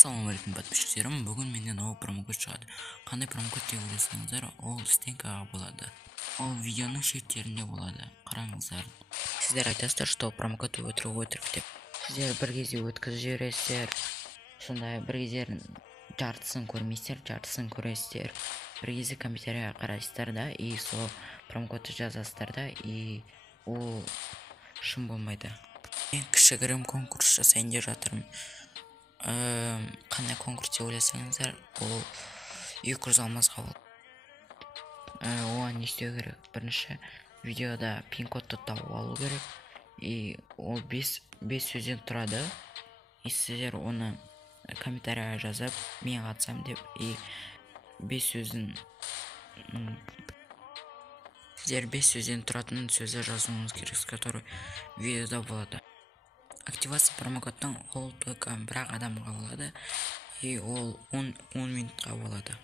Ассалаумағалейкум подписчиктерім, бүгін менен новый промокод шығады. Қандай промокод деп ойласаңыздар, ол стенкаға болады. Ол видеоның шектерінде болады. Қараңыздар. Сіздер айтасыздар, что промокод өтірік деп. Сіздер бір кезде өткізіп жібересіздер. Сондай бір кезде жартысын көрмейсіздер, жартысын көресіздер. Бір кезде компьютерге қарайсыздар да, и сол промокодты жазасыздар да, и ол шын болмайды. Мен кішігірім конкурс жасайын деп жатырмын. Қандай конкурс деп ойласаңыздар, ол 200 алмазға болады. Оған не істеу керек? Бірінші видеода пин-кодты тауып алу керек, и ол 5 сөзден тұрады. И сіздер оны комментарияға жазып, мен қатысам деп, и 5 сөздің сіздер 5 сөзден тұратын сөздер жазуыңыз керек, который видеода болады. Активация промокодтың ол только бір адамға болады, и ол 10 минутқа болады.